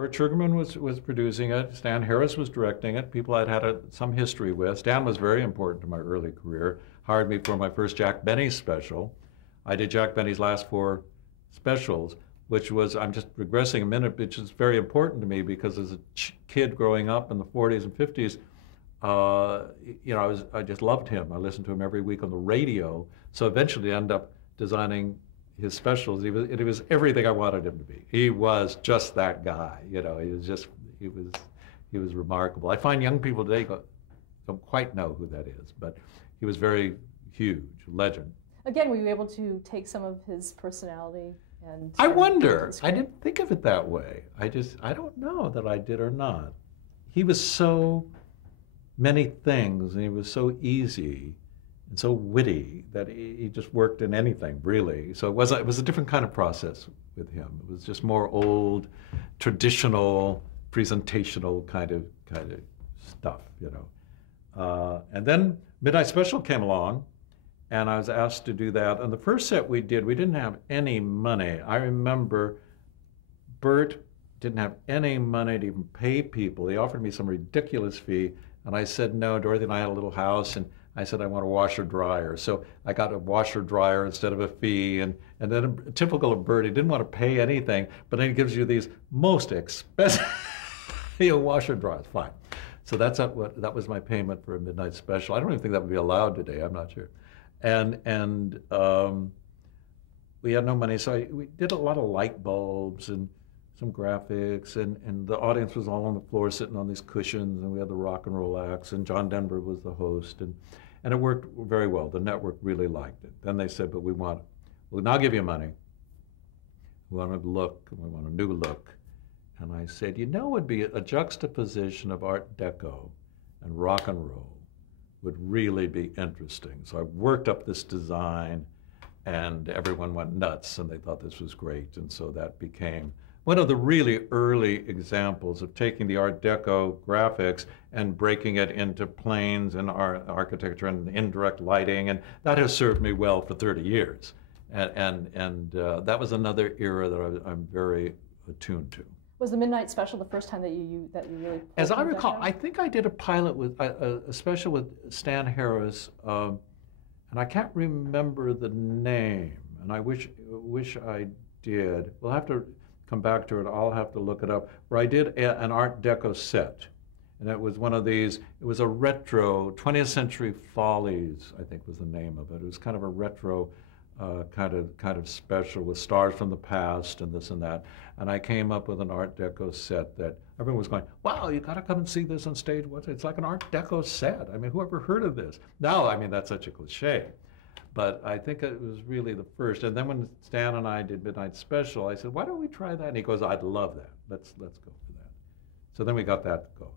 Burt Sugarman was producing it. Stan Harris was directing it. People I'd had some history with. Stan was very important to my early career. Hired me for my first Jack Benny special. I did Jack Benny's last four specials, which was, I'm just regressing a minute, which is very important to me because as a kid growing up in the 40s and 50s, I just loved him. I listened to him every week on the radio. So eventually I ended up designing his specials. He was everything I wanted him to be. He was just that guy. He was remarkable. I find young people today don't quite know who that is, but he was very huge, legend. Again, were you able to take some of his personality and? I wonder. I didn't think of it that way. I don't know that I did or not. He was so many things, and he was so easy and so witty that he just worked in anything, really. So it was a different kind of process with him. It was just more old, traditional, presentational kind of stuff, And then Midnight Special came along, and I was asked to do that. And the first set we did, we didn't have any money. I remember Burt didn't have any money to even pay people. He offered me some ridiculous fee, and I said no. Dorothy and I had a little house, and I said I want a washer dryer. So I got a washer dryer instead of a fee, and then typical of Burt, he didn't want to pay anything, but then he gives you these most expensive washer dryers. Fine. So that was my payment for a Midnight Special. I don't even think that would be allowed today. I'm not sure. And we had no money, so we did a lot of light bulbs and some graphics, and the audience was all on the floor sitting on these cushions, and we had the rock and roll acts, and John Denver was the host, and it worked very well. The network really liked it. Then they said, but we'll now give you money. We want a look, and we want a new look. And I said, it would be a juxtaposition of Art Deco and rock and roll would really be interesting. So I worked up this design, and everyone went nuts, and they thought this was great, and so that became one of the really early examples of taking the Art Deco graphics and breaking it into planes and architecture and indirect lighting, and that has served me well for 30 years. And that was another era that I'm very attuned to. Was the Midnight Special the first time that you really? As I recall, I think I did a pilot with a special with Stan Harris, and I can't remember the name, and I wish I did. We'll have to come back to it. I'll have to look it up. Where I did an Art Deco set, and it was one of these. It was a retro 20th Century Follies, I think was the name of it. It was kind of a retro kind of special with stars from the past and this and that. And I came up with an Art Deco set that everyone was going, wow, you got to come and see this on stage. It's like an Art Deco set. I mean, whoever heard of this? Now, I mean, that's such a cliche. But I think it was really the first. And then when Stan and I did Midnight Special, I said, why don't we try that? And he goes, I'd love that. Let's go for that. So then we got that going.